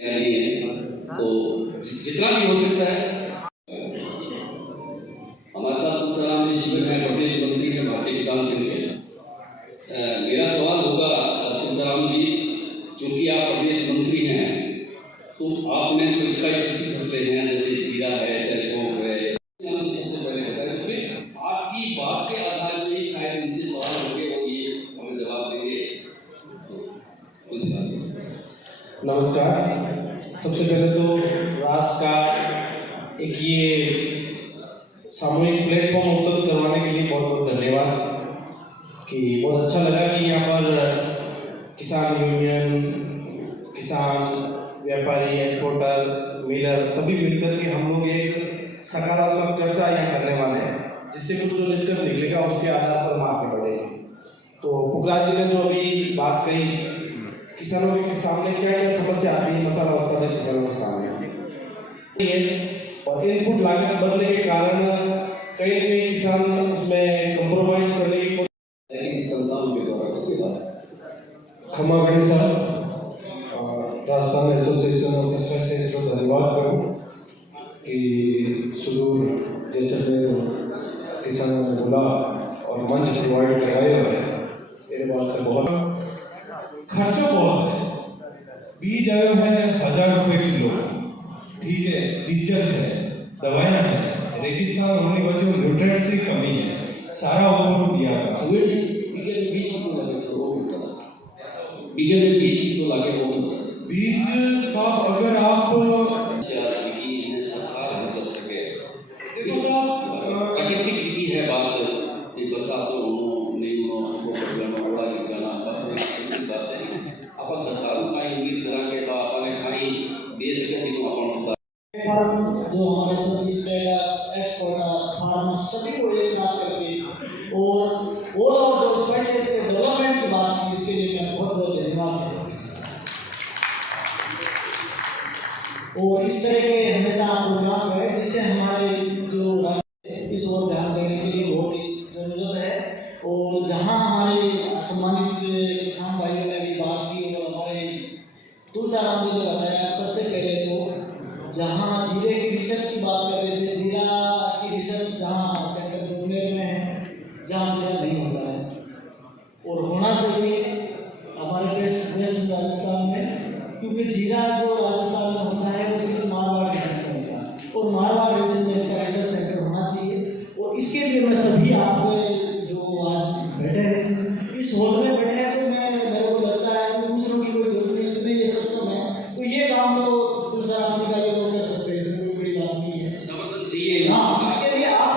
नहीं है, तो जितना भी हो सकता है। हमारे साथ तुलसाराम जी शिविर हैं, प्रदेश मंत्री हैं भारतीय किसान संघ के। मेरा सवाल होगा तुलसाराम जी, चूंकि आप प्रदेश मंत्री हैं, तो आपने तो इसका स्थिति फसले हैं, जैसे जीरा है, चरसों है, सबसे पहले बताया, तो फिर आपकी बात के आधार पर शायद इनसे सवाल होंगे, वो ये हमें जवाब देंगे। नमस्कार। सबसे पहले तो राष्ट्र का एक ये सामूहिक प्लेटफॉर्म उपलब्ध करवाने के लिए बहुत बहुत धन्यवाद। कि बहुत अच्छा लगा कि यहाँ पर किसान यूनियन, किसान, व्यापारी, एक्सपोर्टर, मिलर सभी मिलकर के हम लोग एक सकारात्मक चर्चा यहाँ करने वाले हैं, जिससे कुछ जो निष्कर्ष निकलेगा उसके आधार पर हम आगे बढ़ेंगे। तो पुखराज जी ने जो अभी बात कही, किसानों के सामने क्या क्या समस्या आती है मसाला उत्पादक किसानों के सामने, और इनपुट लागत बढ़ने के कारण कई न कई किसान उसमें कंप्रोमाइज करने की खमागढ़ी साहब, राजस्थान एसोसिएशन ऑफ स्पेशलिस्ट को धन्यवाद करूँ कि सुदूर जैसलमेर किसानों ने बोला और मंच प्रोवाइड कराया है, मेरे वास्ते बहुत खर्चा बहुत है। बीज आयो है 1000 रुपये किलो, ठीक है, डीजल है, दवाएं हैं, रेगिस्तान होने की वजह न्यूट्रिएंट्स की कमी है, सारा ऊपर दिया का बीज कितना लगे तो वो बीघे में बीज कितना लगे वो बीज सब अगर आप सरकार कर सके। देखो साहब, प्राकृतिक की है बात, ये बरसात नहीं हो सबको करना बड़ा करना बात है। आप सरकारों का उम्मीद करा के अपने खाई दे सके तो अपन जो हमारे सभी ट्रेडर्स, एक्सपोर्टर्स, फार्मर्स सभी को एक साथ करके और जो स्पाइसेस के डेवलपमेंट की बात की, इसके लिए मैं बहुत बहुत धन्यवाद करता हूँ। और इस तरह के हमेशा प्रोग्राम करें जिससे हमारे जो राज्य इस ओर ध्यान देने के लिए बहुत ही ज़रूरत है। और जहाँ हमारे सम्मानित किसान भाइयों ने भी बात की और हमारे तुलसाराम जी ने बताया, सबसे पहले तो जहाँ जीरे की रिसर्च की बात कर रहे थे, जीरा की रिसर्च जहाँ सेक्टर जोधपुर में है, जहाँ जीरा नहीं होता है और होना चाहिए हमारे वेस्ट राजस्थान में, क्योंकि जीरा जो राजस्थान में होता है वो सिर्फ मारवाड़ रीजन में होता है और मारवाड़ रीजन में इसका रिसर्च सेंटर होना चाहिए। और इसके लिए मैं सभी आप जो आज बैठे हैं इस हॉल में बैठे हैं, तो मेरे को लगता है कि दूसरों की कोई जरूरत नहीं, इतने ये सक्षम है, तो ये काम तो तुलसाराम जी का ये लोग कर सकते हैं, इसमें कोई बड़ी बात नहीं है। समर्थन चाहिए। हाँ, इसके लिए आप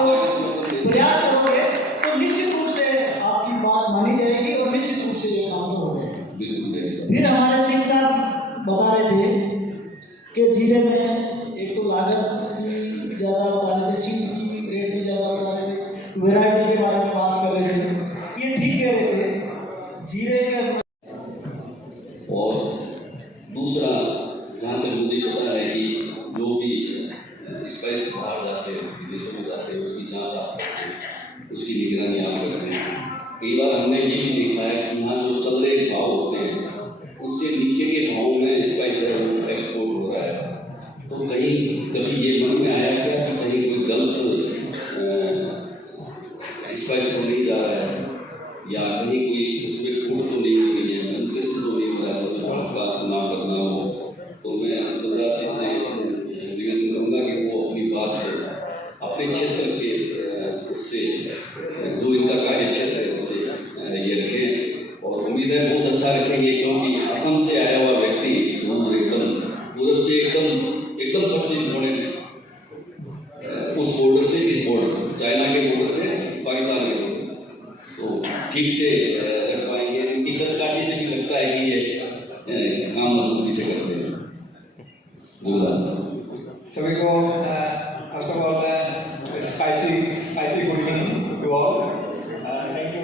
प्रयास करोगे तो निश्चित रूप से आपकी बात मानी जाएगी और निश्चित रूप से ये काम तो हो जाएगा। फिर हमारे सिंह साहब बता रहे थे कि जीरे में एक तो लागत की ज़्यादा बता रहे थे, सीड की रेट की ज़्यादा बता रहे थे, वेराइटी के बारे में बात कर रहे थे, ये ठीक कह रहे थे जीरे के। और दूसरा, जहाँ तक मुझे पता है कि जो भी स्पाइस बाहर जाते हैं, विदेशों में जाते हैं, उसकी जाँच आप करते हैं, उसकी निगरानी आप करते हैं। कई बार हमने ये भी देखा है कि यहाँ जो चल रहे भाव होते हैं उससे नीचे के भाव में स्पाइस एक्सपोर्ट हो रहा है। तो कहीं कभी ये मन में आया क्या कि कहीं कोई गलत स्पाइस तो नहीं जा रहा है, या कहीं कोई उसमें फूट तो नहीं हो रही है, कंप्रेशन तो नहीं हो रहा है, उसमें भारत का नाम बदनाम हो। तो मैं गुजरात से निवेदन करूँगा कि वो अपनी बात अपने क्षेत्र के उससे जो इनका कार्य क्षेत्र है उससे ये रखें, और उम्मीद है बहुत अच्छा रखेंगे, क्योंकि असम से आया हुआ व्यक्ति सुदूर एकदम पूर्व से एकदम पश्चिम कोने उस बॉर्डर से इस बॉर्डर, चाइना के बॉर्डर से पाकिस्तान के बॉर्डर, तो ठीक से रख पाएंगे। इनकी कदकाठी से भी लगता है कि ये काम मजबूती से करते हैं। सभी को first of all spicy good evening to all, thank you.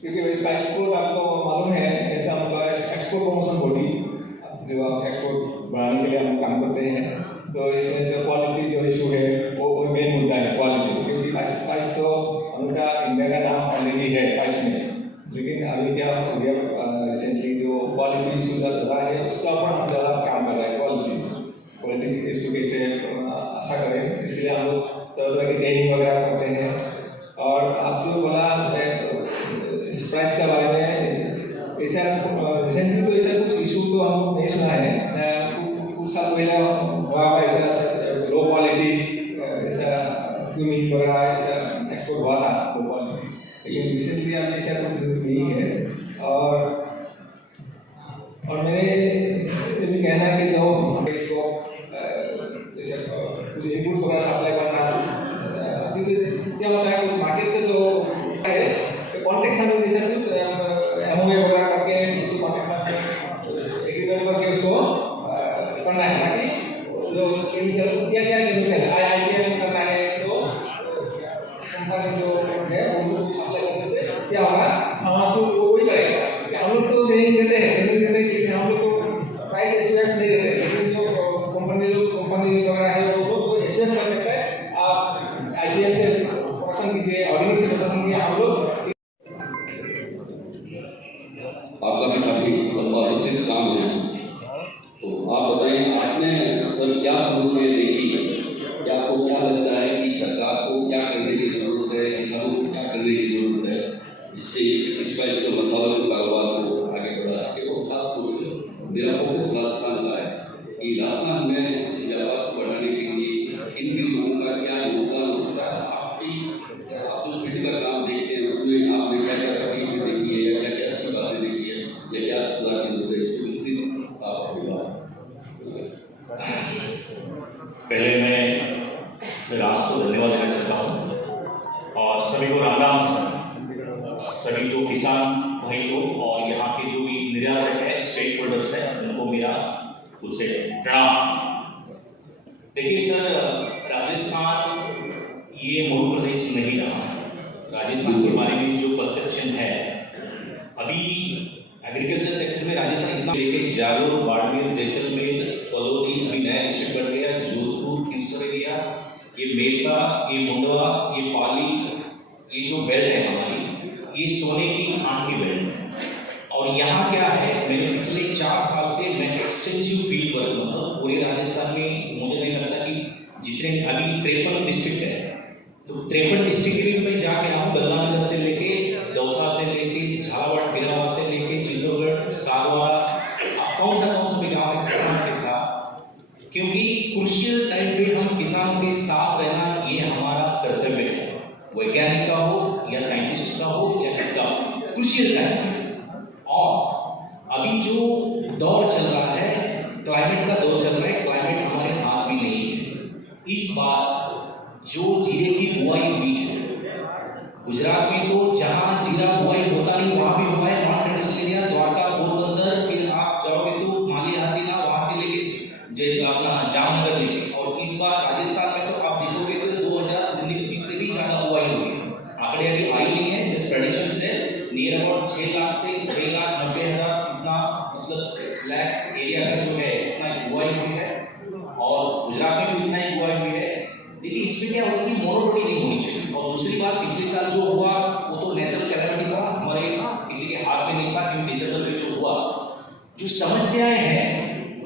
क्योंकि स्पाइस फूड आपको मालूम है, ये तो आपका एक्सपोर्ट प्रमोशन बॉडी जो आप एक्सपोर्ट बढ़ाने के लिए हम काम करते हैं, तो इसमें जो क्वालिटी जो इशू है वो मेन मुद्दा है, क्वालिटी। क्योंकि स्पाइस तो उनका इंडिया का नाम ऑलरेडी है स्पाइस में, लेकिन अभी क्या ऑफ इंडिया रिसेंटली जो क्वालिटी इशू रहा है उसका ऊपर हम ज़्यादा काम कर रहे हैं। क्वालिटी इसको कैसे अच्छा करें, इसके लिए हम लोग तरह तरह की ट्रेनिंग वगैरह करते हैं। और आप जो बोला इस प्राइस के बारे में, ऐसा रिसेंटली तो ऐसा कुछ इशू तो हम नहीं सुना है। कुछ साल पहले हुआ ऐसा लो क्वालिटी ऐसा क्यूमिन वगैरह ऐसा एक्सपोर्ट हुआ था लो क्वालिटी, लेकिन रिसेंटली अभी ऐसा कुछ न्यूज़ नहीं है। और मेरे ये भी कहना है कि जो इसको जैसे कुछ इनपुट वगैरह सप्लाई करना, क्योंकि क्या होता है उस मार्केट से जो है कॉन्टेक्ट में जैसे कुछ एमओए वगैरह करके उसको कॉन्टेक्ट में एग्रीमेंट करके उसको करना है, ताकि जो केमिकल क्या केमिकल आईआईपीएम करना है तो कंपनी जो है उनको सप्लाई करने से क्या होगा, हमारा वो वही करेगा। हम लोग तो ट्रेनिंग देते हैं लेकिन हम लोग को प्राइस एश्योरेंस नहीं देते, लेकिन जो कंपनी वगैरह है वो लोग एश्योरेंस कर सकते हैं। आप आईपीएम से प्रोडक्शन कीजिए, ऑर्गेनिक से प्रोडक्शन कीजिए। हम लोग आपका भी काफ़ी लंबा निश्चित काम है, तो आप बताएं आपने सर क्या समस्याएं देखी, या आपको क्या लगता है कि सरकार को क्या करने की ज़रूरत है, किसानों को क्या करने की ज़रूरत है जिससे इस स्पाइस के मसालों के कारोबार को आगे बढ़ा सके। और खास तौर से मेरा फोकस राजस्थान का है कि राजस्थान में इस व्यापार को बढ़ाने के लिए इन लोगों का क्या योगदान हो सकता है। आप जो फील्ड का काम देखते हैं उसमें आपने क्या क्या तकलीफें देखी है, या क्या क्या अच्छी बातें देखी है, या क्या सुधार की जरूरत है, इसको निश्चित आप पहले मैं राष्ट्र को धन्यवाद देना चाहता हूँ और सभी को राम राम। सभी जो किसान भाई लोग और यहाँ के जो भी निर्यातक है, स्टेक होल्डर्स हैं, उनको मेरा उससे प्रणाम। देखिए सर, राजस्थान ये मरु प्रदेश नहीं रहा। राजस्थान के बारे में जो परसेप्शन है, अभी एग्रीकल्चर सेक्टर में राजस्थान इतना लेके जालोर, बाड़मेर, जैसलमेर, फलोदी, अभी नया डिस्ट्रिक्ट बन गया, जोधपुर, खिमसर एरिया, ये मेलता, ये मुंडवा, ये पाली, ये जो बेल्ट है हमारी, ये सोने की खान की बेल्ट है। और यहाँ क्या है, मैंने पिछले 4 साल से मैं एक्सटेंसिव फील्ड वर्क, मतलब पूरे राजस्थान में मुझे नहीं लगता कि जितने अभी 53 डिस्ट्रिक्ट है, तो 53 डिस्ट्रिक्ट में मैं जाके आऊँ, गंगानगर से लेके दौसा से लेके झालावाड़, गिरावा से लेके चित्तौड़गढ़, सागवाड़ा, कौन सा भी गाँव है किसान के साथ, क्योंकि क्रूशियल टाइम पे हम किसानों के साथ रहना ये हमारा कर्तव्य है, वैज्ञानिक का हो या साइंटिस्ट का हो या किसका हो, क्रूशियल टाइम। और अभी जो दौर चल रहा है, क्लाइमेट का दौर चल रहा है, क्लाइमेट हमारे हाथ में नहीं है। इस बार जो जीरे की बुआई हुई है गुजरात में, तो जहाँ जीरा बुआई होता नहीं वहाँ भी हुआ है, non traditional area, Dwarka, Porbandar, फिर आप जाओगे तो माली हाथी ना वहाँ से लेके अपना जामनगर लेके। और इस बार राजस्थान में तो आप देखोगे तो 2019-20 से भी ज़्यादा बुआई हुई है। आंकड़े अभी आई नहीं है, जस्ट प्रेडिक्शन है, नियर अबाउट 6 लाख से 6,90,000 इतना, मतलब लैक एरिया का जो है इतना बुआई हुई है, और गुजरात में भी उतना ही बुआई हुई है। देखिए इसमें क्या होगा कि मोनोटोनी नहीं होनी चाहिए। और दूसरी बात, पिछले साल जो हुआ वो तो नेचुरल कैलेमिटी था, हमारे किसी के हाथ में नहीं था, क्योंकि दिसंबर में जो हुआ, जो समस्याएं हैं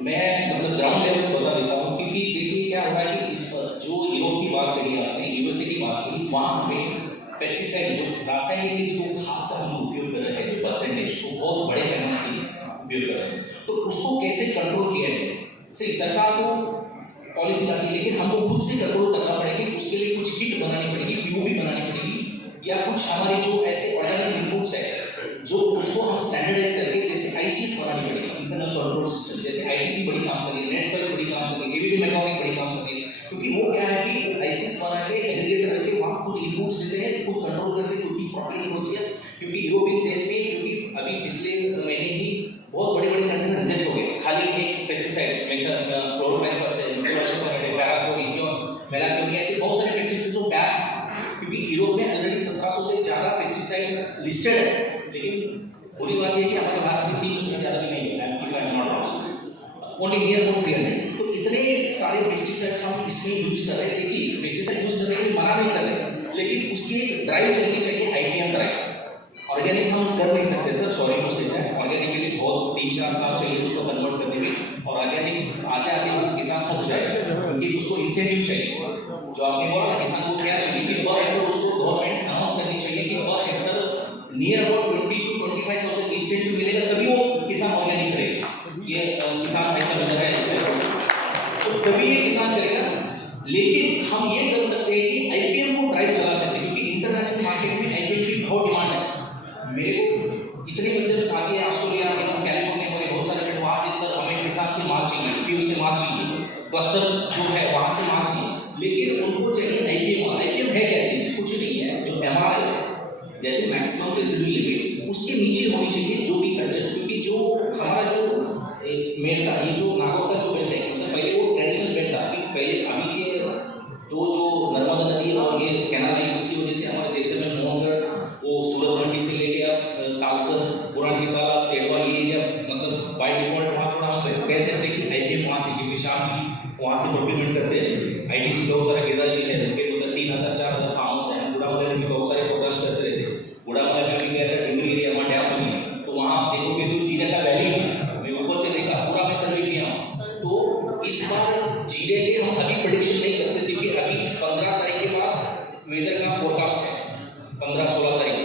मैं मतलब ग्राउंड लेवल पर बता देता हूँ। क्योंकि देखिए क्या हो रहा है कि इस पर जो यूरोप की बात कही आपने, यूएसए की बात कही, वहाँ पे पेस्टिसाइड जो रासायनिक जो खाद का जो उपयोग कर रहे हैं, जो परसेंटेज को बहुत बड़े पैमाने से उपयोग कर रहे हैं, तो उसको कैसे कंट्रोल किया जाए। सही, सरकार तो पॉलिसी लाती है, लेकिन हमको खुद से कंट्रोल करना पड़ेगी। उसके लिए कुछ किट बनानी पड़ेगी, पीओपी बनानी पड़ेगी, या कुछ हमारे जो ऐसे ऑर्डिनरी इनपुट्स है जो उसको हम स्टैंडर्डाइज करके, जैसे आईसीएस बनानी पड़ेगी, इंटरनल कंट्रोल सिस्टम, जैसे आईटीसी बड़ी काम कर रही है, नेटस्पाइस बड़ी काम कर रही है, एबीडी मैकेनिक बड़ी काम कर रही है। क्योंकि वो क्या है कि आईसीएस बना के एग्रीगेटर करके वहाँ खुद इनपुट्स देते हैं, खुद कंट्रोल करके खुद की प्रॉफिट होती है। क्योंकि यूरोपियन देश में, क्योंकि अभी पिछले महीने ही बहुत बड़े बड़े कंट्री रिजेक्ट हो गए, खाली एक पेस्टिसाइड क्लोरोफाइरिफॉस है, मैलाथियोन, ऐसे बहुत सारे पेस्टिसाइड्स जो बैन, क्योंकि यूरोप में ऑलरेडी 1700 से ज़्यादा पेस्टिसाइड्स लिस्टेड है। लेकिन बुरी बात यह है कि हमारे भारत में 300 से ज़्यादा भी नहीं है, ओनली नियर अबाउट 300। तो इतने सारे पेस्टिसाइड्स हम इसमें यूज़ कर रहे हैं। देखिए पेस्टिसाइड यूज़ कर रहे हैं, मना नहीं कर रहे, लेकिन उसकी एक ड्राइव चलनी चाहिए, आईपीएम ड्राइव। और ऑर्गेनिक हम कर नहीं सकते sir, sorry to say that, organic के लिए बहुत 3-4 साल चाहिए उसको कन्वर्ट करने में, और ऑर्गेनिक आगे आगे वो किसान थक जाएगा क्योंकि उसको इंसेंटिव चाहिए। जो आपने बोला किसान को क्या चाहिए कि पर हेक्टर उसको गवर्नमेंट अनाउंस करनी चाहिए कि per hectare near about 20 to 25,000 incentive मिलेगा, तभी वो किसान ऑर्गेनिक करेगा। ये किसान ऐसा लग रहा है तो तभी ये किसान करेगा। लेकिन हम ये कर सकते हैं कि आईपीएम को ड्राइव चला सकते हैं, क्योंकि इंटरनेशनल मार्केट में आईपीएम की बहुत डिमांड है। मेरे को इतने बजट आती है ऑस्ट्रेलिया में, कैलिफोर्निया में बहुत सारे फ्रेंड वहाँ से सर हमें किसान से माल चाहिए, पीयू से माल चाहिए, क्लस्टर जो है वहाँ से माल चाहिए, लेकिन उनको चाहिए आईपीएम। आईपीएम है क्या चीज़? कुछ नहीं है, जो एमआरएल जैसे मैक्सिमम रेसिडुअल लिमिट उसके नीचे होनी चाहिए जो भी पेस्टिसाइड्स, क्योंकि जो हमारा जो मेल था, ये जो नागौर का जो बेल्ट है उससे पहले वो ट्रेडिशनल बेल्ट था, पहले अभी ये दो जो नर्मदा नदी और ये कैनाल है उसकी वजह से हमारे जैसलमेर मोहनगढ़ वो सूरत मंडी से लेके अब तालसर पुरानी ताला सेठवा ये एरिया, मतलब बाय डिफॉल्ट वहाँ थोड़ा हम कह सकते हैं कि आईपीएम वहाँ से, क्योंकि शाम जी वहाँ से प्रोक्यूरमेंट करते हैं। आईटीसी बहुत सारे गिरदार जी है, उनके मतलब 3,000-4,000 फार्मर्स हैं। बुढ़ामले में बहुत सारे प्रोग्राम्स करते रहते। बुढ़ामले में भी गया था, टिमरी एरिया हमारे डैम में, तो वहाँ आप देखोगे तो जीरे का वैली है, मैं ऊपर से देखा, पूरा मैं सर्वे किया हूँ। तो इस बार जीरे के हम अभी प्रेडिक्शन नहीं कर सकते, क्योंकि अभी 15 तारीख के बाद वेदर का फोरकास्ट है, 15-16 तारीख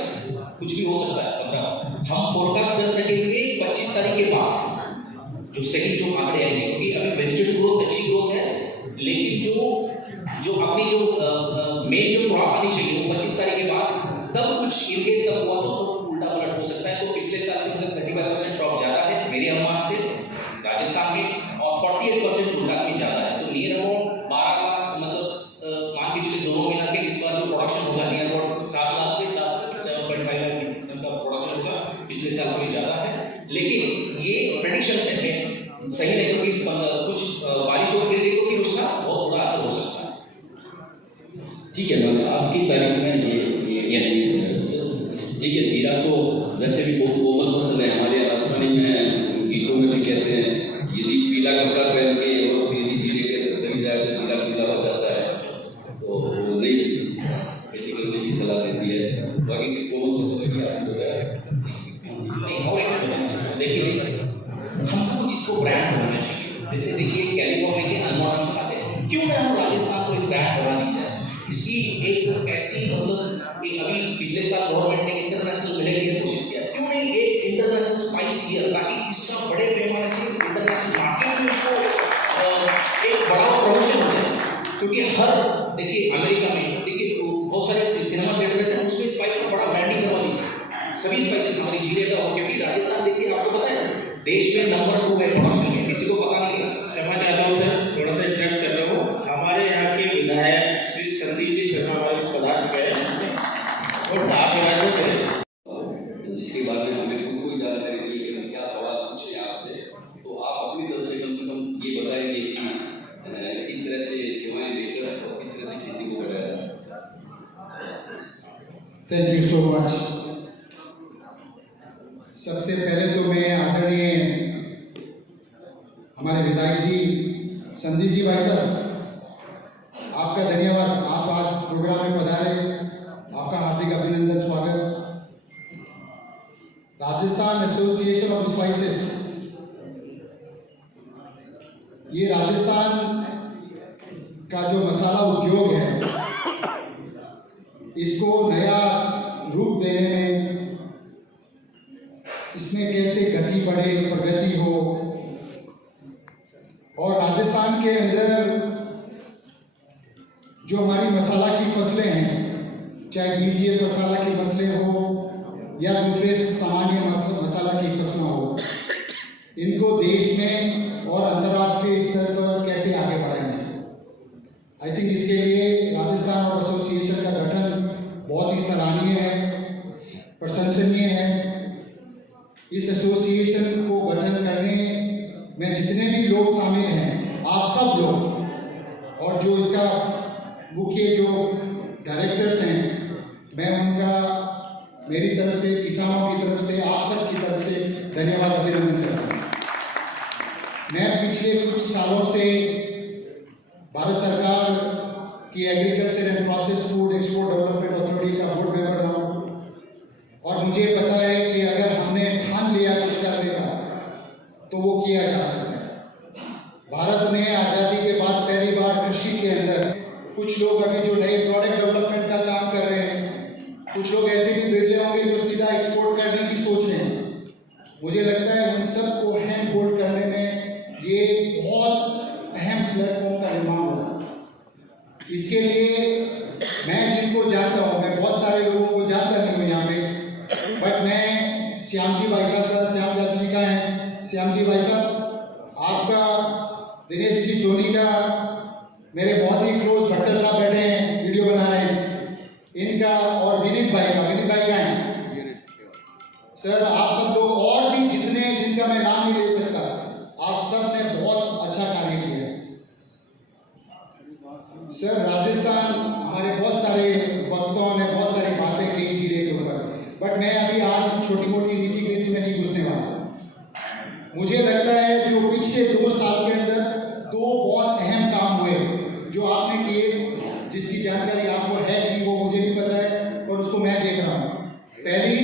कुछ भी हो सकता है। 15 हम फोरकास्ट कर सकेंगे 25 तारीख के बाद जो सही जो आंकड़े आएंगे, क्योंकि अभी वेजिटेटिव ग्रोथ अच्छी ग्रोथ है, लेकिन जो अपनी जो मेन जो क्रॉप आनी चाहिए वो 25 तारीख के बाद, तब कुछ इनकेस तब हुआ तो उल्टा पलट हो सकता है। तो पिछले साल से मतलब 35% क्रॉप ज़्यादा है मेरे अनुमान से राजस्थान में, और 48% गुजरात में ज़्यादा है। तो नियर अबाउट 12 लाख, मतलब मान के चलिए दोनों मिला के इस बार जो प्रोडक्शन होगा नियर अबाउट 7 लाख से 7.5 लाख का प्रोडक्शन होगा, पिछले साल से भी ज़्यादा है। लेकिन ये प्रेडिक्शन है, सही नहीं, क्योंकि कुछ बारिश हो गिर गई तो फिर उसका बहुत बड़ा असर हो सकता है। ठीक है मैम, आज की तारीख में ये ठीक है। जीरा तो वैसे भी बहुत कोमल फसल है, हमारे यहाँ राजस्थानी में गीतों में भी कहते हैं यदि पीला कपड़ा पहन के और यदि जीरे के अंदर चली जाए तो जीरा पीला हो जाता है, तो वो नहीं खेती करने की सलाह देती है। बाकी कोमल फसल है कि आपको नहीं, और एक देखिए हमको कुछ इसको ब्रांड बनाना चाहिए। जैसे देखिए कैलिफोर्निया के अनमोडर्न खाते हैं, क्यों ना हम राजस्थान को एक ब्रांड बना दी जाए। इसकी एक ऐसी मतलब एक अभी पिछले साल गवर्नमेंट ने इंटरनेशनल मिलेट ईयर घोषित किया, क्यों नहीं एक इंटरनेशनल स्पाइस ईयर, ताकि इसका बड़े पैमाने से इंटरनेशनल मार्केट में उसको एक बड़ा प्रमोशन हो जाए। क्योंकि हर देखिए अमेरिका में देखिए बहुत सारे सिनेमा थिएटर रहते हैं, उसमें स्पाइस का बड़ा ब्रांडिंग करवा दीजिए, सभी स्पाइसेस हमारी जीरे का हो, क्योंकि राजस्थान देखिए आपको पता है देश में नंबर 2 है प्रोडक्शन में, किसी को पता नहीं है। क्षमा चाहता हूँ सर, थोड़ा सा इंटरप्ट कर रहे हो। हमारे यहाँ के विधायक श्री संदीप जी शर्मा हमारे पधार चुके हैं और साथ में जिसके बारे में हमें खुद कोई जानकारी नहीं है कि हम क्या सवाल पूछें आपसे, तो आप अपनी तरफ से कम ये बताएंगे कि किस तरह से सेवाएं देकर और किस तरह से खेती को बढ़ाया जा सकता है। Thank you so much. सबसे पहले तो मैं आदरणीय हमारे विधायक जी संदीप जी भाई साहब, आपका धन्यवाद। आप आज प्रोग्राम में पधारे, आपका हार्दिक अभिनंदन, स्वागत। राजस्थान एसोसिएशन ऑफ स्पाइसेस, ये राजस्थान का जो मसाला उद्योग है इसको नया रूप देने में, इसमें कैसे गति बढ़े, प्रगति हो, और राजस्थान के अंदर जो हमारी मसाला की फसलें हैं, चाहे बीजीए मसाला की फसलें हो या दूसरे सामान्य मसाला की फसलें हो, इनको देश में और अंतर्राष्ट्रीय स्तर पर कैसे आगे बढ़ाया जाए। आई थिंक इसके लिए राजस्थान और एसोसिएशन का गठन बहुत ही सराहनीय है, प्रशंसनीय है। इस एसोसिएशन को गठन करने में जितने भी लोग शामिल हैं, आप सब लोग, और जो इसका मुख्य जो डायरेक्टर्स हैं, मैं उनका मेरी तरफ से, किसानों की तरफ से, आप सब की तरफ से धन्यवाद, अभिनंदन करता हूँ। मैं पिछले कुछ सालों से भारत सरकार की agriculture and process food export development authority का बोर्ड मेंबर रहा हूँ, और मुझे पता मुझे लगता है उन सबको हैंड होल्ड करने में ये बहुत अहम प्लेटफॉर्म का निर्माण हुआ। इसके लिए मैं जिनको जानता हूँ, मैं बहुत सारे लोगों को जानता नहीं हूँ यहाँ पे, बट मैं श्याम जी भाई साहब का, श्याम जादू जी का है, श्याम जी भाई साहब आपका, दिनेश जी सोनी का, मेरे बहुत ही क्लोज भट्टर साहब बैठे हैं वीडियो बना रहे हैं, इनका, और विनीत भाई का है सर। आप सब लोग और भी जितने जिनका मैं नाम नहीं ले सकता, आप सब ने बहुत अच्छा कार्य किया है सर। राजस्थान, हमारे बहुत सारे वक्ताओं ने बहुत सारी बातें कही जीरे के ऊपर, बट मैं अभी आज छोटी मोटी नीति ग्रीति में नहीं घुसने वाला। मुझे लगता है जो पिछले 2 साल के अंदर 2 बहुत अहम काम हुए जो आपने किए, जिसकी जानकारी आपको है कि वो मुझे नहीं पता है, और उसको मैं देख रहा हूँ। पहली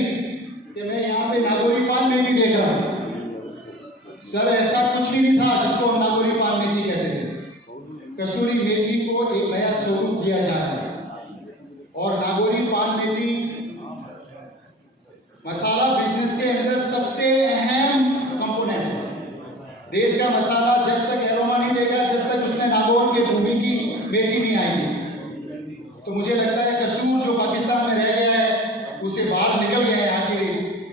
कि मैं यहाँ पे नागौरी पान मेथी देख रहा हूँ सर। ऐसा कुछ भी नहीं था जिसको हम नागौरी पान मेथी कहते थे। कसूरी मेथी को एक नया स्वरूप दिया जा रहा है, और नागौरी पान मेथी मसाला बिजनेस के अंदर सबसे अहम कंपोनेंट है। देश का मसाला जब तक एरोमा नहीं देगा, जब तक उसमें नागौर के भूमि की मेथी नहीं आएगी। तो मुझे लगता है कसूर जो पाकिस्तान में रह गया है उसे बाहर निकल गया है आखिर,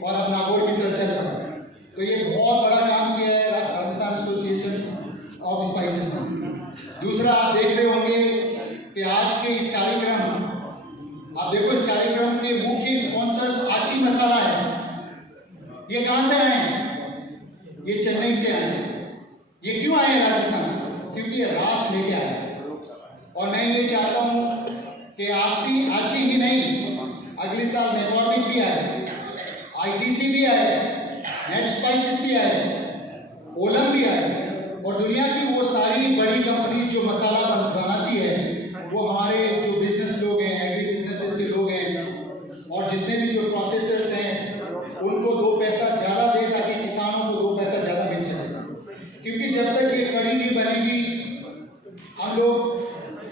और अब नागौर की तरफ चल पड़ा। तो ये बहुत बड़ा काम किया है राजस्थान एसोसिएशन ऑफ स्पाइसेस ने। दूसरा, आप देख रहे होंगे कि आज के इस कार्यक्रम, आप देखो इस कार्यक्रम के मुख्य स्पॉन्सर्स आची मसाला है। ये कहां से आए हैं? ये चेन्नई से आए हैं। ये क्यों आए हैं राजस्थान? क्योंकि ये रास लेके आए। और मैं ये चाहता हूं कि आची ही नहीं, अगले साल मैकॉर्मिक भी आए, आईटीसी भी आए, नेट स्पाइसेस भी आए, ओलम भी आए, और दुनिया की वो सारी बड़ी कंपनी जो मसाला बनाती है, वो हमारे जो बिजनेस लोग हैं, एग्री बिजनेसेस के लोग हैं, और जितने भी जो प्रोसेसर्स हैं, उनको 2 पैसा ज़्यादा दे ताकि किसानों को 2 पैसा ज़्यादा मिल सके। क्योंकि जब तक ये कड़ी नहीं बनेगी, हम लोग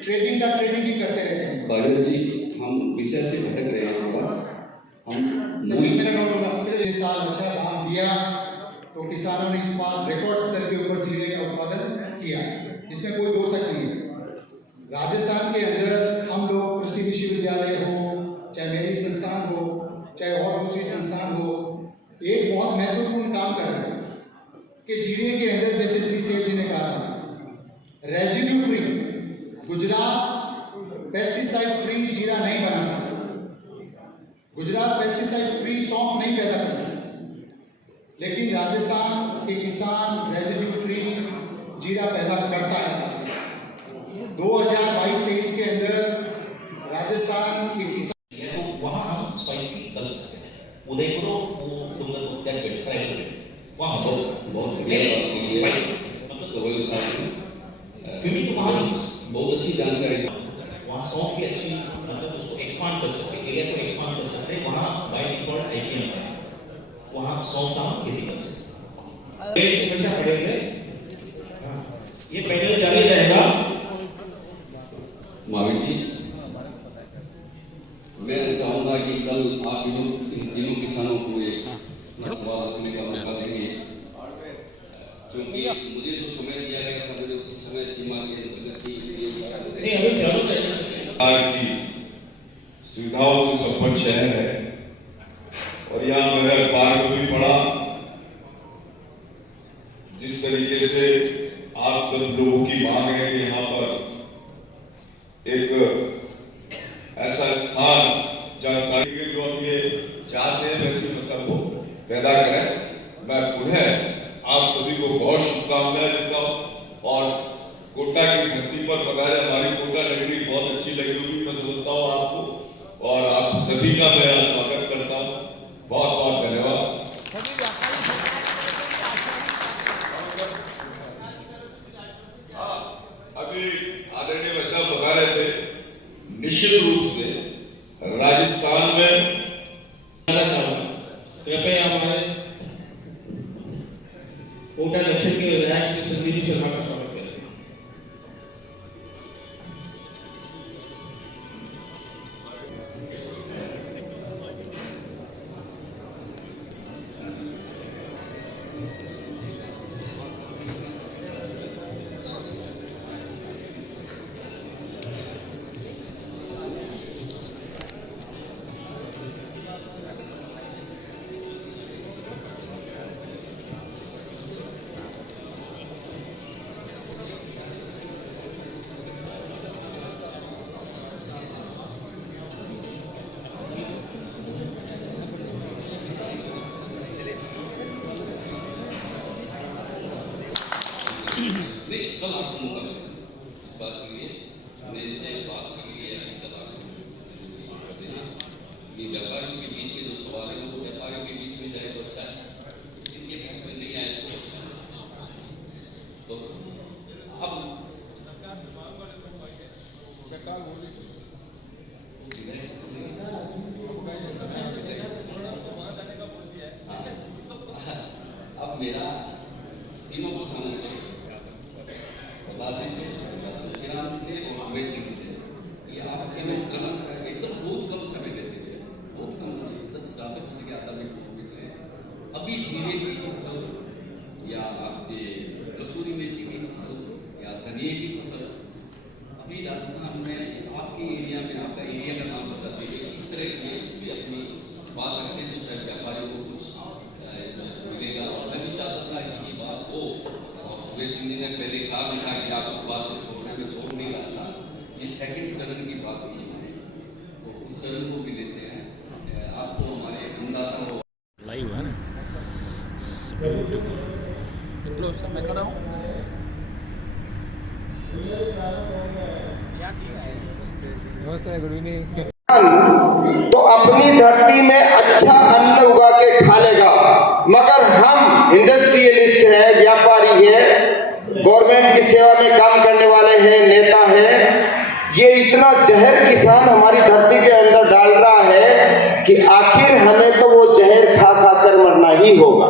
ट्रेडिंग ही करते रहते हैं। बागल जी, हम विषय से भटक रहे हैं थोड़ा। हम पिछले साल अच्छा धान दिया तो किसानों ने इस बार रिकॉर्ड स्तर के ऊपर जीरे का उत्पादन किया, इसमें कोई दो शक नहीं है। राजस्थान के अंदर हम लोग कृषि विश्वविद्यालय हो, चाहे मेरी संस्थान हो, चाहे और दूसरी संस्थान हो, एक बहुत महत्वपूर्ण काम कर रहे हैं कि जीरे के अंदर, जैसे श्री सेठ जी ने कहा था, residue free, Gujarat pesticide free जीरा नहीं बना सकता, गुजरात पेस्टिसाइड फ्री सौंफ नहीं पैदा कर सकता, लेकिन राजस्थान के किसान रेजिड्यू फ्री जीरा पैदा करता है। 2022-23 के अंदर राजस्थान के किसान, तो वहाँ हम स्पाइसी कर सकते हैं। उदयपुर वो डूंगर दैट बेल्ट ट्राइबल बेल्ट वहाँ बहुत बढ़िया स्पाइसेस मतलब साथ क्योंकि तो वहाँ बहुत अच्छी जानकारी वहाँ सौंफ की अच्छी मतलब उसको एक्सपांड कर सकते हैं, एरिया को एक्सपांड कर सकते हैं। वहाँ बाय डिफॉल्ट आईपीएम है, वहाँ सौंफ का हम खेती कर सकते हैं। हमेशा पड़ेंगे, ये पैनल जारी रहेगा। महावीर जी, मैं चाहूँगा कि कल आप इन तीनों किसानों को एक सवाल रखने का मौका देंगे, क्योंकि मुझे जो समय दिया गया था मैंने उसी समय सीमा के अंतर्गत ही की सुविधाओं से संपन्न शहर है, और यहाँ मैंने अखबार में भी पढ़ा जिस तरीके से आप सब लोगों की मांग है कि यहाँ पर एक ऐसा स्थान जहाँ सारी जो हम ये चाहते हैं वैसी फसल को पैदा करें। मैं पुनः आप सभी को बहुत शुभकामनाएं देता हूँ, और कोटा की धरती पर बनाए हमारी कोटा नगरी बहुत अच्छी लगी होगी मैं समझता हूँ आपको, और आप सभी का मैं स्वागत करता हूँ। बहुत बहुत धन्यवाद। अभी आदरणीय भाई साहब बता रहे थे, निश्चित रूप से राजस्थान में कृपया हमारे कोटा दक्षिण के विधायक श्री संदीप शर्मा का स्वागत करें। नहीं, कल आपको मौका मिलेगा इस बात के लिए, मैं इनसे बात कर लिए या कल आपको कर देना। ये व्यापारियों के बीच के जो सवाल हैं वो व्यापारियों के बीच में जाए तो अच्छा है, इनके बीच में नहीं आए तो अच्छा है। तो अब अब मेरा तीनों किसानों से, बाती से, चिरांत से और सुमेर सिंह से, ये आप तीनों क्रमश एकदम बहुत कम समय देते हैं, बहुत कम समय, तब जहाँ तक हो सके आधा मिनट लें। अभी जीरे की फसल या आपके कसूरी मेथी की फसल या धनिए की फसल, अभी राजस्थान में आपके एरिया में, आपका एरिया का नाम बता दीजिए, इस तरह की इस पर अपनी बात रखते हैं तो शायद व्यापारियों को कुछ इसमें मिलेगा। और मैं भी चाहता था कि ये बात हो, और सुमेर सिंह ने पहले कहा भी था कि आप उस बात को छोड़ने में छोड़ नहीं रहा था। ये सेकंड चरण की बात थी हमारी, तो उस चरण को भी लेते हैं। आपको हमारे अन्नदाता हो लाइव है ना। लो सब मैं कर रहा हूँ। नमस्ते, गुड इवनिंग। तो अपनी धरती में अच्छा अन्न उगा के खा लेगा, मगर हम इंडस्ट्रियलिस्ट हैं, व्यापारी हैं, गवर्नमेंट की सेवा में काम करने वाले हैं, नेता हैं, ये इतना जहर किसान हमारी धरती के अंदर डाल रहा है कि आखिर हमें तो वो जहर खा खा कर मरना ही होगा।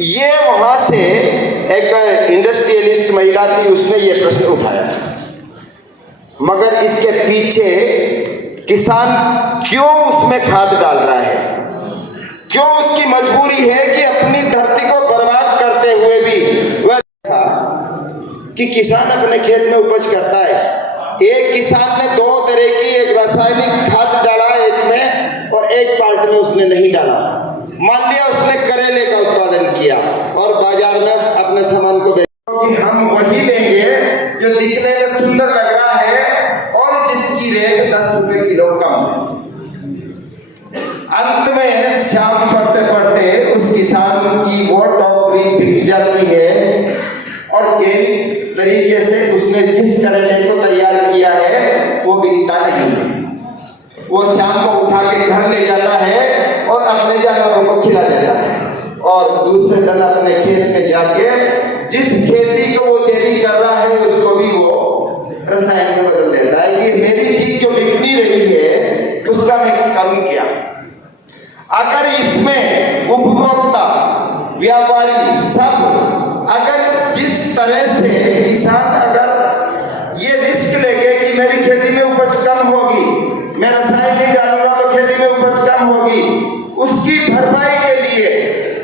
ये वहां से एक इंडस्ट्रियलिस्ट महिला थी, उसने ये प्रश्न उठाया था, मगर इसके पीछे किसान क्यों उसमें खाद डाल रहा है, क्यों उसकी मजबूरी है कि अपनी धरती को बर्बाद करते हुए भी वह कि किसान अपने खेत में उपज करता है। एक किसान ने दो तरह की, एक रासायनिक खाद डाला एक में और एक पार्ट में उसने नहीं डाला। मान लिया उसने करेले का उत्पादन किया और बाजार में अपने सामान को कि हम वही लेंगे जो दिखने में सुंदर लग रहा है और जिसकी रेट 10 रुपए किलो कम है। अंत में शाम पढ़ते पढ़ते उस किसान की वो टोकरी बिक जाती है और जिस तरीके से उसने जिस करेले को तैयार किया है वो बिकता नहीं है। वो शाम को उठा के घर ले जाता है और अपने जानवरों को खिला देता है और दूसरे दिन अपने खेत में जाके जिस खेती को वो जैविक कर रहा है उसको भी वो रसायन में बदल देता है कि मेरी चीज जो बिकनी रही है उसका मैं कम किया। अगर इसमें उपभोक्ता, व्यापारी सब अगर जिस तरह से किसान अगर ये रिस्क लेके कि मेरी खेती में उपज कम होगी, मैं रसायन नहीं डालूंगा तो खेती में उपज कम होगी, उसकी भरपाई के लिए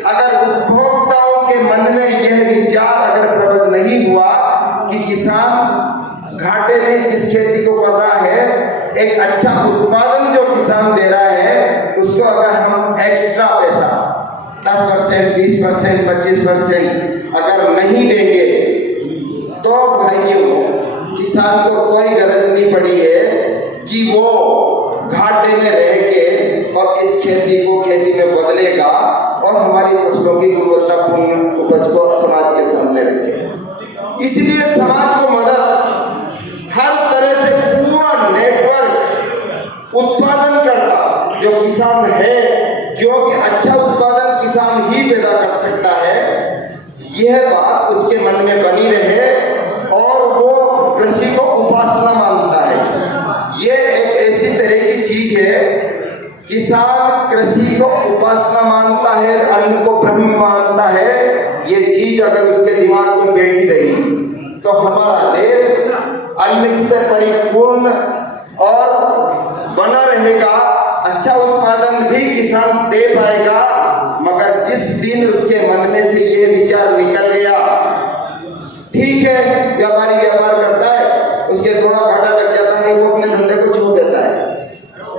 अगर उपभोक्ताओं के मन में यह विचार अगर प्रबल नहीं हुआ कि किसान घाटे में जिस खेती को कर रहा है, एक अच्छा उत्पादन जो किसान दे रहा है उसको अगर हम एक्स्ट्रा पैसा 10%, 20%, 25% अगर नहीं देंगे तो भाइयों किसान को कोई गरज नहीं पड़ी है कि वो घाटे में रह के और इस खेती को खेती में बदलेगा और हमारी फसलों की गुणवत्तापूर्ण उपज को समाज के सामने रखेगा। इसलिए समाज को मदद हर तरह से पूरा नेटवर्क उत्पादन करता जो किसान है, क्योंकि अच्छा उत्पादन किसान ही पैदा कर सकता है, यह बात उसके मन में बनी रहे और वो कृषि को उपासना मानता है। ये एक ऐसी तरह की चीज है, किसान कृषि को उपासना मानता है, अन्न को ब्रह्म मानता है। ये चीज अगर उसके दिमाग में बैठी रही तो हमारा देश अन्न से परिपूर्ण और बना रहेगा, अच्छा उत्पादन भी किसान दे पाएगा मगर जिस दिन उसके मन में से यह विचार निकल गया, ठीक है व्यापारी व्यापार करता है, उसके थोड़ा घाटा लग जाता है, वो अपने धंधे को छोड़ देता है,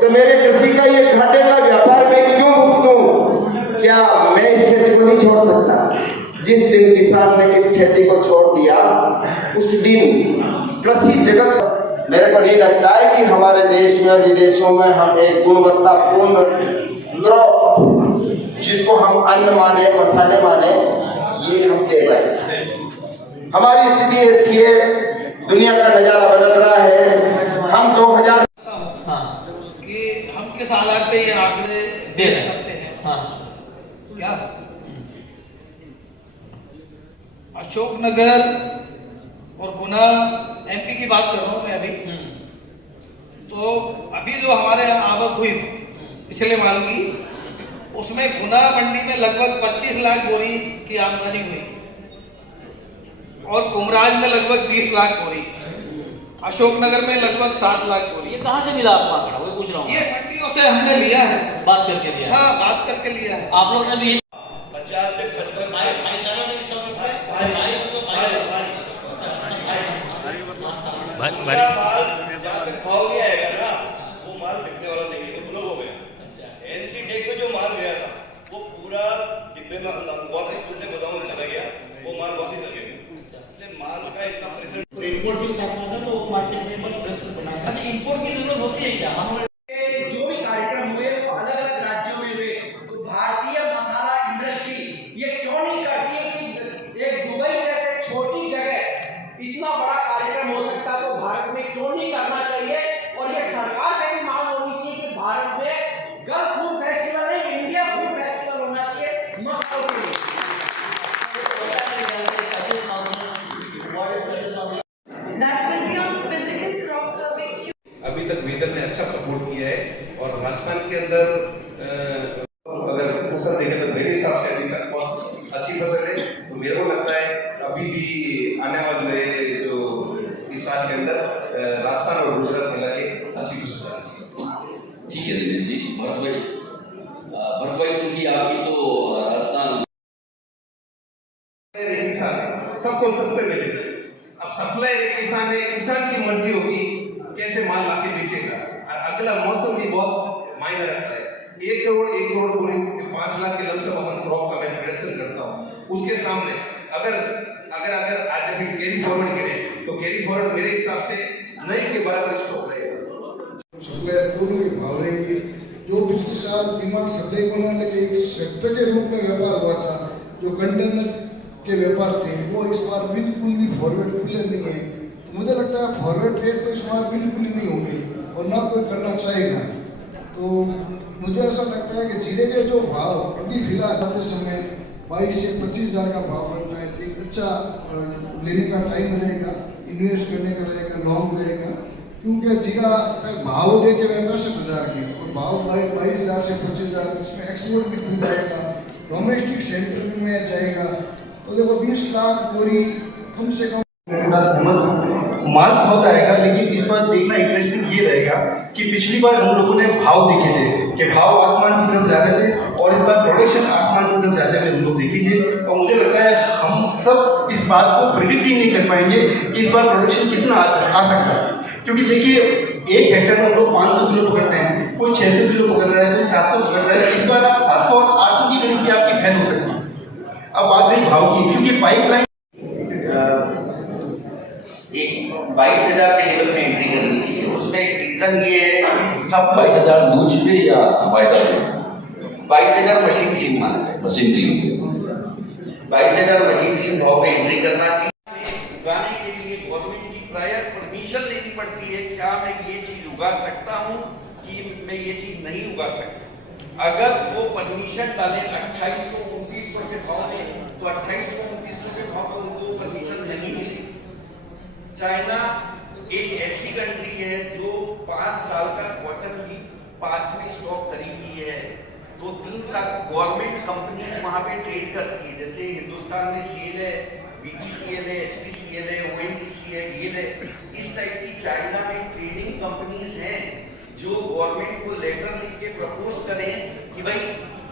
तो मेरे कृषि का ये घाटे का व्यापार मैं क्यों भुगतूं? क्या मैं इस खेती को नहीं छोड़ सकता? जिस दिन किसान ने इस खेती को छोड़ दिया, उस दिन कृषि जगत, मेरे को नहीं लगता है कि हमारे देश में विदेशों में हम एक गुणवत्तापूर्ण क्रॉप जिसको हम अन्न माने, मसाले माने, ये हम दे पाए। हमारी स्थिति ऐसी है, दुनिया का नजारा बदल रहा है। हम 2000 कि हम किस हालात पे ये आंकड़े दे सकते हैं। क्या अशोकनगर और गुना एमपी की बात कर रहा हूँ मैं अभी, तो अभी जो हमारे यहाँ आवक हुई पिछले माल की, उसमें गुना मंडी में लगभग 25 लाख बोरी की आमदनी हुई और कुमराज में लगभग 20 लाख बोरी, अशोकनगर में लगभग 7 लाख बोरी। ये कहाँ से मिला आपको आंकड़ा, वही पूछ रहा हूँ। ये मंडियों से हमने लिया है, बात करके लिया। हाँ, बात करके लिया है। आप लोग ने भी 50 से 55 भाईचारा ने माल जहाँ तक भाव नहीं आएगा ना, वो माल बिकने वाला नहीं है, वो लोग हो गया। एनसी टेक में जो माल गया था वो पूरा डिब्बे में वापस से बताऊँ चला गया, वो माल वापस आ गया। इसलिए माल का इतना परसेंट इम्पोर्ट भी साथ में था, तो वो मार्केट में बहुत प्रेशर बना। अच्छा, इंपोर्ट की जरूरत होती है क्या? हम जो भी कार्यक्रम हुए वो अलग अलग राज्यों में हुए, तो भारतीय मसाला इंडस्ट्री ये क्यों नहीं करती है कि एक दुबई जैसे छोटी जगह इतना बड़ा कार्यक्रम हो सकता है, तो भारत में क्यों नहीं करना चाहिए? और ये सरकार से भी मांग होनी चाहिए कि भारत में गल्फ फूड फेस्टिवल नहीं, इंडिया फूड फेस्टिवल होना चाहिए मसालों के लिए। That will be on physical crop survey. अभी तक वेदर ने अच्छा सपोर्ट किया है और राजस्थान के अंदर अगर फसल देखें तो मेरे हिसाब से अभी तक बहुत अच्छी फसल है। तो मेरे को लगता है अभी भी आने वाले जो इस साल के अंदर राजस्थान और गुजरात मिला के अच्छी फसल आनी चाहिए। ठीक है दिनेश जी। भरत भाई चूंकि आपकी तो राजस्थान किसान है, सबको सस्ते मिलेगा। अब सप्लाई किसान है, किसान की मर्जी होगी कैसे माल लाके बेचेगा, और अगला मौसम भी बहुत मायने रखता है। 1 करोड़ पूरे 5 लाख के लमसम अपन क्रॉप का मैं प्रोडक्शन करता हूँ, उसके सामने अगर आज जैसे कैरी फॉरवर्ड गिरे तो कैरी फॉरवर्ड मेरे हिसाब से नई के बराबर स्टॉक रहेगा। सप्लायर दोनों के भाव रहेंगे। जो पिछले साल डिमांड सप्लाई को ना लेके एक सेक्टर के रूप में व्यापार हुआ था, जो कंटेनर के व्यापार थे, वो इस बार बिल्कुल भी फॉरवर्ड खुले नहीं है। तो मुझे लगता है फॉरवर्ड रेट तो इस बार बिल्कुल ही नहीं होंगे और ना कोई करना चाहेगा। तो मुझे ऐसा लगता है कि जीरे के जो भाव अभी फिलहाल आते समय 22 से 25 हज़ार का भाव बनता है, तो एक अच्छा लेने का टाइम रहेगा, इन्वेस्ट करने का रहेगा, लॉन्ग रहेगा, क्योंकि जीरा भाव देते हुए 65,000 के और भाव 22,000 से 25,000, इसमें एक्सपोर्ट भी खुल जाएगा, डोमेस्टिक सेंटर में जाएगा। तो देखो 20 लाख बोरी कम से कम माल बहुत आएगा। लेकिन इस बार देखना इंटरेस्टिंग ये रहेगा कि पिछली बार हम लोगों ने भाव देखे थे कि भाव आसमान की तरफ जा रहे थे, और इस बार प्रोडक्शन आसमान की तरफ जाते हुए हम लोग देखेंगे। और मुझे लगता है हम सब इस बात को प्रिडिक्ट ही नहीं कर पाएंगे कि इस बार प्रोडक्शन कितना आ सकता है, क्योंकि देखिए 1 हेक्टेयर में हम लोग 500 किलो पकड़ते हैं, कोई 600 किलो पकड़ रहा है, कोई 700 पकड़ रहा है। इस बार आप 700 और 800 की गणित भी आपकी फेल हो सकती है। अब बात रही भाव की, क्योंकि पाइपलाइन 22,000 के लेवल में एंट्री करनी चाहिए। उसका एक रीजन ये है कि सब 22,000 दूज पे या वायदा पे? 22,000 मशीन क्लीन माल है, मशीन क्लीन 22,000 मशीन क्लीन भाव पे एंट्री करना चाहिए। उगाने के लिए गवर्नमेंट की प्रायर परमिशन लेनी पड़ती है, क्या मैं ये चीज उगा सकता हूँ कि मैं ये चीज नहीं उगा सकता। अगर वो परमिशन डालें 2800-2900 के भाव में, तो 2800-2900 के भाव में उनको परमिशन नहीं मिलेगी। चाइना एक ऐसी कंट्री है जो 5 साल का क्वार्टर की 5वीं स्टॉक करी हुई है, तो 3 साल गवर्नमेंट कंपनीज वहाँ पे ट्रेड करती है। जैसे हिंदुस्तान में सीएल है, बीटीसीएल है, एचपीसीएल है, ओएनजीसी है, डीएल है, इस टाइप की चाइना में ट्रेडिंग कंपनीज हैं जो गवर्नमेंट को लेटर लिख के प्रपोज करें कि भाई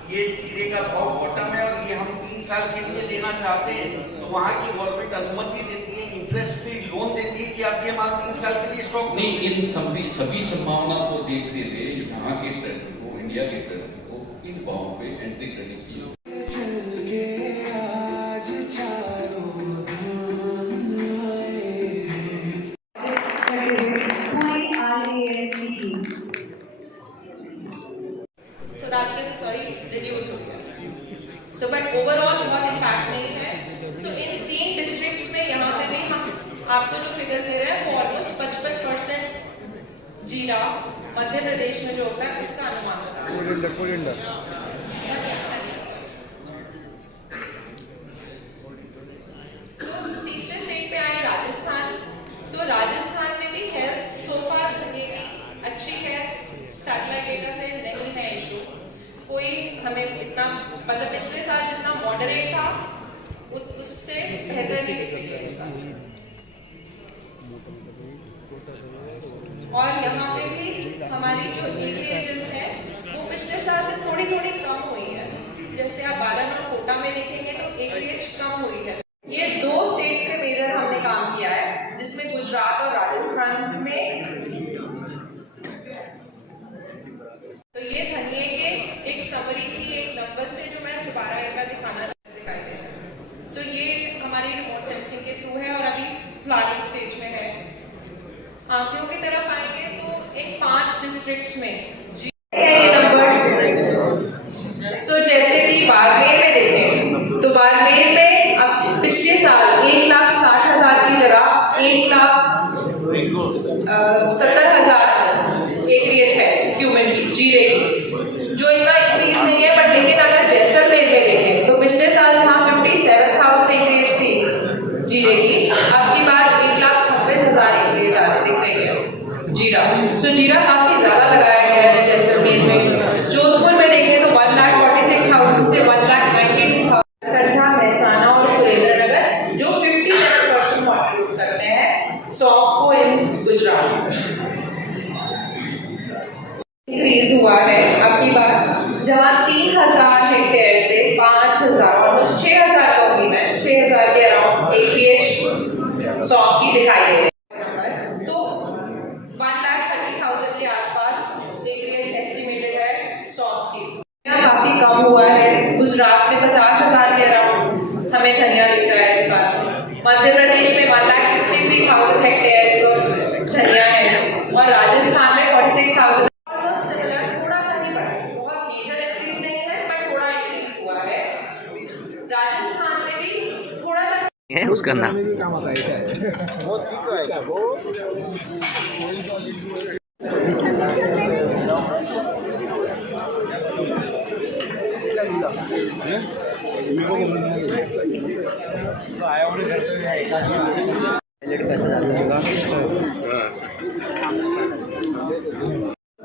ये जीरे का भाव बॉटम है और ये हम 3 साल के लिए लेना चाहते हैं, तो वहाँ की गवर्नमेंट अनुमति देती है, इंटरेस्ट फ्री लोन देती है कि आप ये माल 3 साल के लिए स्टॉक नहीं, इन सभी संभावना को देखते हुए यहाँ के ट्रेडर को, इंडिया के ट्रेडर को इन भावों पे एंट्री करनी चाहिए। So राजगीर सॉरी रिड्यूस हो गया। So but overall बहुत इम्पैक्ट नहीं है। So इन 3 डिस्ट्रिक्ट्स में यहाँ पे भी हम आपको जो फिगर्स दे रहे हैं वो ऑलमोस्ट 55% जीरा मध्य प्रदेश में जो होता है उसका अनुमान बता रहे हैं। So तीसरे स्टेट पे आए राजस्थान। तो राजस्थान में भी हेल्थ सो फार धनिये की अच्छी है, सैटेलाइट डेटा से नहीं है इशू कोई, हमें इतना मतलब पिछले साल जितना मॉडरेट था उससे बेहतर ही दिख रही है इस साल। और यहाँ पे भी हमारी जो एक्रेजेस है वो पिछले साल से थोड़ी कम हुई है। जैसे आप बारन और कोटा में देखेंगे तो एक्रेज कम हुई है। ये 2 स्टेट्स में मेजर हमने काम किया है, जिसमें गुजरात और राजस्थान में। तो ये धनिये के एक समरी थी, एक नंबर्स थे जो मैं दोबारा एक बार दिखाना दिखाई दे रहा है। सो ये हमारी रिमोट सेंसिंग के थ्रू है और अभी फ्लावरिंग स्टेज में है। आंकड़ों की तरफ आएंगे तो इन 5 डिस्ट्रिक्ट्स में ये नंबर्स। सो जैसे कि बाड़मेर में देखें तो बाड़मेर में अब पिछले साल 1,60,000 की जगह 1,70,000 एक्रियट है क्यूमेन की, जीरे की, जो इतना इंक्रीज नहीं है। बट लेकिन अगर जैसलमेर में देखें तो पिछले साल जहाँ 57,000 एक्रियट थी जीरे की, अब की बार 1,26,000 एक्रियट दिख रही है जीरा। सो जीरा काफी ज्यादा लगाया गया है जैसलमेर में। जोधपुर में देखें तो 1,46,000 से 1,92,000। खंडा, महसाना और सुरेंद्रनगर जो 57% कॉन्ट्रीब्यूट करते हैं सौंफ को इन गुजरात। इंक्रीज हुआ है अब की बार, जहाँ 3,000 हेक्टेयर से 5,000 ऑलमोस्ट 6,000 कहूँगी मैं, 6,000 के अराउंड एक्रिएज सौंफ की दिखाई दे रही है। तो 1,30,000 के आसपास एक्रिएज एस्टिमेटेड है सौंफ की। काफी कम हुआ है। गुजरात में 50,000 के अराउंड हमें धनिया दिख रहा है इस बार। मध्य प्रदेश में 1,63,000 हेक्टेयर धनिया है और राजस्थान में 46,000। थोड़ा सा ही बढ़ा है, बहुत मेजर इंक्रीज नहीं है बट थोड़ा इंक्रीज हुआ है। राजस्थान में भी थोड़ा सा है उसका नाम।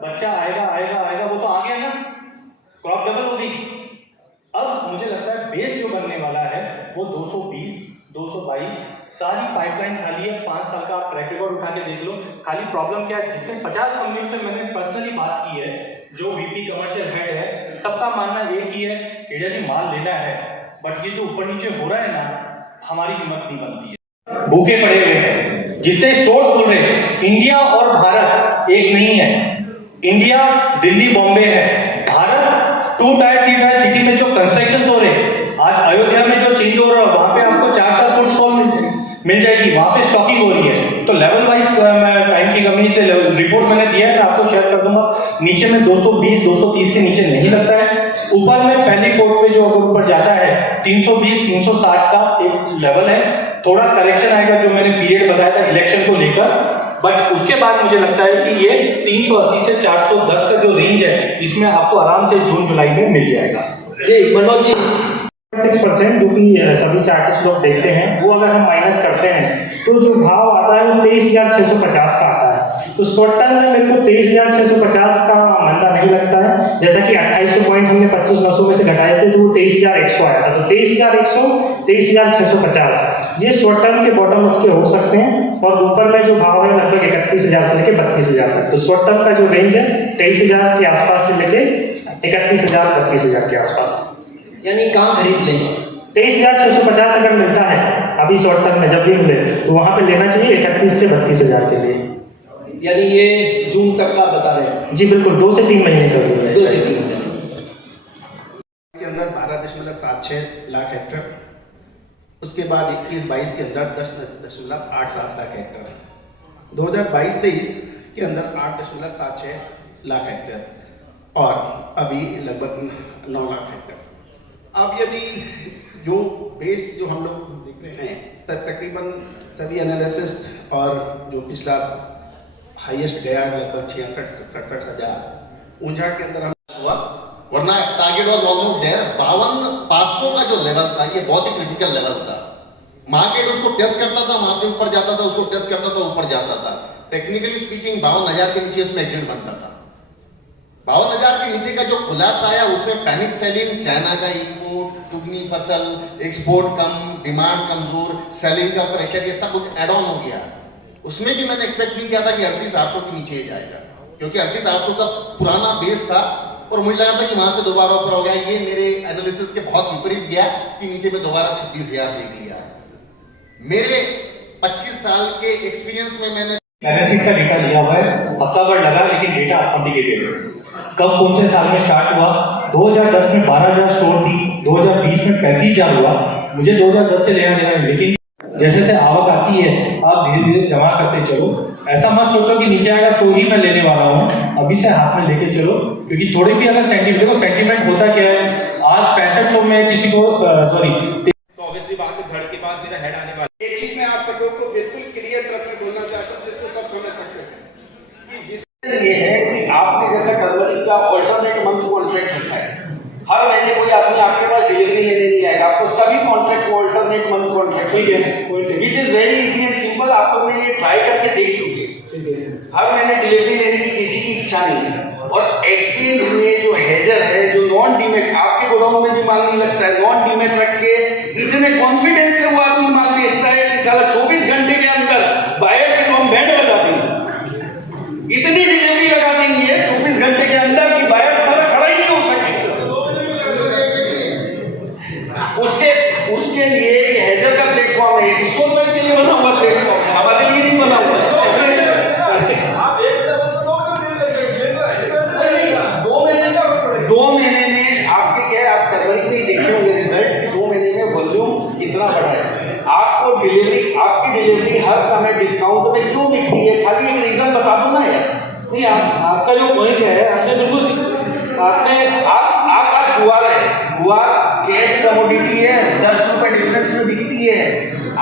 बच्चा आएगा वो तो आ गया ना, क्रॉप डबल हो गई। अब मुझे लगता है बेस जो बनने वाला है वो 220, 222 सारी पाइपलाइन खाली है। 5 साल का आप ट्रैक रिकॉर्ड उठा के देख लो। खाली प्रॉब्लम क्या है, जितने 50 कंपनियों से मैंने पर्सनली बात की है, जो वीपी कमर्शियल हेड है, सबका मानना एक ही है, केडिया जी माल लेना है, बट ये जो ऊपर नीचे हो रहा है ना, हमारी हिम्मत नहीं बनती है। भूखे पड़े हुए हैं, जितने स्टोर्स खुल रहे हैं। इंडिया और भारत एक नहीं है। इंडिया दिल्ली बॉम्बे है, भारत 2 टायर 3 टायर सिटी में जो कंस्ट्रक्शन हो रहे हैं, आज अयोध्या में जो चेंज हो रहा है वहां पे आपको 4-4 फुट स्टॉल मिल जाएगी, वहां पे स्टॉकिंग हो रही है। तो लेवल वाइज टाइम की कमी से रिपोर्ट मैंने दिया है, मैं आपको शेयर कर दूंगा। नीचे में 220, 230 के नीचे नहीं लगता है। ऊपर में पहली पोर्ट पे जो अगर ऊपर जाता है 320, 360 का एक लेवल है। थोड़ा करेक्शन आएगा जो मैंने पीरियड बताया था इलेक्शन को लेकर, बट उसके बाद मुझे लगता है कि ये 380 से 410 का जो रेंज है, इसमें आपको आराम से जून जुलाई में मिल जाएगा। जी मनोज जी, 6% जो कि सभी चार्टिस्ट लोग देखते हैं, वो अगर हम माइनस करते हैं तो जो भाव आता है वो 23,650 का आता है। तो शॉर्ट टर्म में मेरे को 23,650 का मंदा नहीं लगता है। जैसा कि 2800 पॉइंट हमने 25,900 में से घटाए थे तो वो 23,100 आया था। तो 23,100, 23,650 ये शॉर्ट टर्म के बॉटम इसके हो सकते हैं। और ऊपर में जो भाव है लगभग 31,000 से लेके 32,000 तक। तो शॉर्ट टर्म का जो रेंज है 23,000 के आसपास से लेके 31,000 32,000 के आसपास। यानी कहाँ खरीद लेंगे? 23,650 अगर मिलता है अभी शॉर्ट टर्म में, जब भी मिले तो वहाँ पे लेना चाहिए 31 से 32,000 के लिए। यानी ये जून तक का बता रहे हैं? जी बिल्कुल, 2 से 3 महीने कर दूंगा। 2 से 3 महीने के अंदर 12.76 लाख हेक्टर, उसके बाद 21-22 के अंदर 10.87 लाख हेक्टर, 2022-23 के अंदर 8.76 लाख हेक्टर और अभी लगभग 9 लाख हेक्टर। अब यदि जो बेस जो हम लोग देख रहे हैं तकरीबन सभी एनालिसिस्ट और जो पिछला हाईएस्ट गया लगभग 66-67 हज़ार ऊंचा के अंदर हम हुआ, वरना टारगेट वाज ऑलमोस्ट देयर। 52,500 का जो लेवल था ये बहुत ही क्रिटिकल लेवल था। मार्केट उसको टेस्ट करता था, वहां से ऊपर जाता था, उसको टेस्ट करता था, ऊपर जाता था। टेक्निकली स्पीकिंग 52,000 के नीचे उसमें एग्जिट बनता था। 52,000 के नीचे का जो कोलैप्स आया उसमें पैनिक सेलिंग, चाइना का इंपोर्ट, दुगनी फसल, एक्सपोर्ट कम, डिमांड कमजोर, सेलिंग का प्रेशर, ये सब कुछ एड ऑन हो गया। उसमें भी मैंने एक्सपेक्ट नहीं किया था कि 38,800 के नीचे ही जाएगा, क्योंकि 38,800 का पुराना बेस था और मुझे लगा था कि वहां से दोबारा ऊपर हो गया। ये मेरे एनालिसिस के बहुत विपरीत गया कि नीचे में दोबारा 36,000 देख लिया। मेरे 25 साल के एक्सपीरियंस में मैंने बैलेंस शीट का डेटा लिया हुआ है, हफ्ता भर लगा लेकिन डेटा ऑथेंटिकेटेड है। कब कौन से साल में स्टार्ट हुआ? 2010 में 12,000 स्टोर थी, 2020 में 35,000 हुआ। मुझे 2010 से लेना देना नहीं, लेकिन जैसे जैसे आवक आती है आप धीरे धीरे जमा करते चलो। ऐसा मत सोचो कि नीचे आएगा तो ही मैं लेने वाला हूँ, अभी से हाथ में लेके चलो, क्योंकि थोड़ी भी अगर सेंटीमेंट, देखो सेंटीमेंट होता क्या है, आज 6500 में किसी को तो ऑब्वियसली बात है, घर के बाद मेरा हेड आने वाला। एक चीज मैं आप सबको को बिल्कुल क्लियर तरफ से बोलना चाहता हूँ जिसको सब समझ सकते हैं कि जिस ये है कि आपने जैसा टर्मरिक का ऑल्टरनेट मंथ कॉन्ट्रैक्ट रखा है, हर महीने कोई आदमी आपके पास डिलीवरी लेने नहीं आएगा, आपको सभी कॉन्ट्रैक्ट को alternate month contract which is very easy and simple. आप लोग ये ट्राई करके देख चुके, हर महीने डिलीवरी लेने की किसी की इच्छा नहीं है। और एक्सचेंज में जो हेजर है, जो नॉन डीमेट, आपके गोडाउन में भी माल नहीं लगता है, नॉन डीमेट रख के इतने कॉन्फिडेंस से वो आदमी माल बेचता है कि साला 24 घंटे के अंदर बायर की तो हम बैंड बजा देंगे, इतनी डिलीवरी लगा देंगे 24 घंटे के अंदर कि बायर साला खड़ा ही नहीं हो सके। उसके लिए हेजर का प्लेटफॉर्म है, किशोर बैंक के लिए बना हुआ प्लेटफॉर्म है, हमारे लिए नहीं बना हुआ है। दो महीने में आपके क्या है, आप फरवरी में ही देखे होंगे रिजल्ट कि 2 महीने में वॉल्यूम कितना बढ़ा है। आपको डिलीवरी, आपकी डिलीवरी हर समय डिस्काउंट में क्यों बिकती है, खाली एक रीजन बता दो ना यार। नहीं, आपका जो पॉइंट है, आपने बिल्कुल आप आज गुआर है, गुआर कैश कमोडिटी है, 10 रुपए डिफरेंस में बिकती है,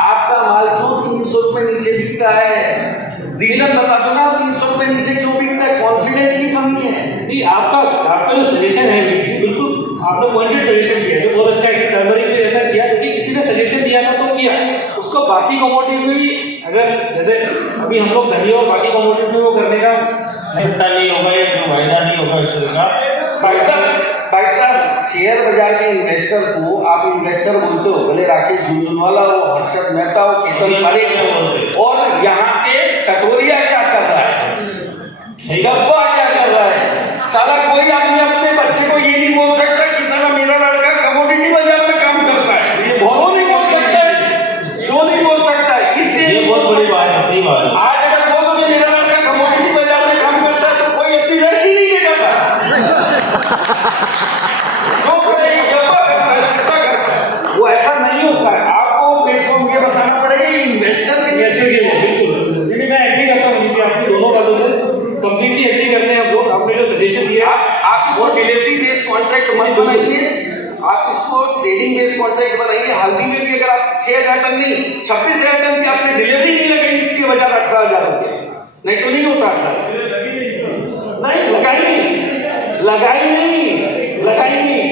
आपका माल क्यों 300 रुपए नीचे बिकता है? रीजन बता दो ना, 300 रुपए नीचे क्यों बिकता है? कॉन्फिडेंस की कमी है। नहीं, आपका जो सजेशन है बिल्कुल आपने पॉइंटेड सजेशन दिया, जो बहुत अच्छा है। टर्मरिक में ऐसा किया क्योंकि किसी ने सजेशन दिया था तो किया, उसको बाकी कमोडिटीज में भी अगर जैसे अभी हम लोग धनी और बाकी कमोडिटीज में वो करने का नहीं होगा या जो वायदा नहीं होगा उससे भाई साहब शेयर बाजार के इन्वेस्टर को आप इन्वेस्टर बोलते हो, भले राकेश झुंझुनवाला हो, हर्षद मेहता हो, केतन पारेख, और यहाँ के सटोरिया क्या कर रहा है, डब्बा क्या कर रहा है? साला कोई आदमी अपने बच्चे को ये नहीं बोल सकता कि साला मेरा लड़का कमोडिटी बाजार में काम करता है, ये बहुत नहीं बोल सकता है, क्यों नहीं बोल सकता है? इसलिए ये बहुत बड़ी बात है, सही बात है। आज अगर बोलोगे मेरा लड़का कमोडिटी बाजार में काम करता है तो कोई अपनी लड़की नहीं देगा साला। वो ऐसा नहीं होता है, आपको प्लेटफॉर्म ये बताना पड़ेगा इन्वेस्टर के लिए। बिल्कुल, लेकिन मैं एग्री करता हूँ नीचे आपकी दोनों बातों से, कंप्लीटली एग्री करते हैं हम लोग। आपने जो सजेशन दिया, आप इसको डिलीवरी बेस्ड कॉन्ट्रैक्ट मत बनाइए, आप इसको ट्रेडिंग बेस्ड कॉन्ट्रैक्ट बनाइए। हल्दी में भी अगर आप 6,000 टन नहीं 26,000 टन की आपने डिलीवरी नहीं लगाई, इसकी वजह 18,000 रुपये, नहीं तो नहीं होता 18,000। नहीं लगाई नहीं,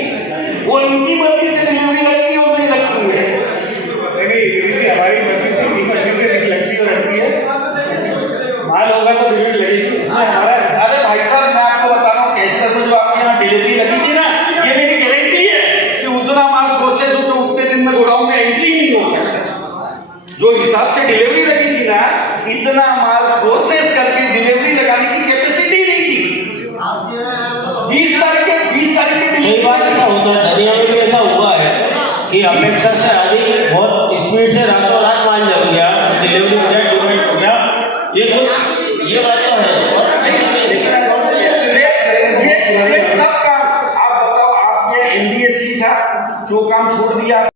वो इनकी मर्जी से डिलीवरी लगती है और नहीं लगती है। नहीं, हमारी मर्जी से, इनकी मर्जी से नहीं लगती और रखती है, माल होगा तो डिलीवरी लगेगी, इसमें हमारा। अरे भाई साहब मैं आपको बता रहा हूँ, कैस्टर में जो आपके यहाँ डिलीवरी लगी थी ना, ये मेरी गारंटी है कि उतना माल प्रोसेस हो तो उतने दिन में गोडाउन में एंट्री नहीं हो सकता। जो हिसाब से डिलीवरी लगी थी ना, इतना माल प्रोसेस करके डिलीवरी लगाने की कैपेसिटी नहीं थी। 20 तारीख के कई बार ऐसा होता है, धनिया में भी ऐसा हुआ है कि अपेक्षा से अधिक बहुत स्पीड से रातों रात माल जम गया, डिलीवरी हो गया, पेमेंट हो गया। ये बात तो है। ये सब काम आप बताओ, आप ये NDSC था जो काम छोड़ दिया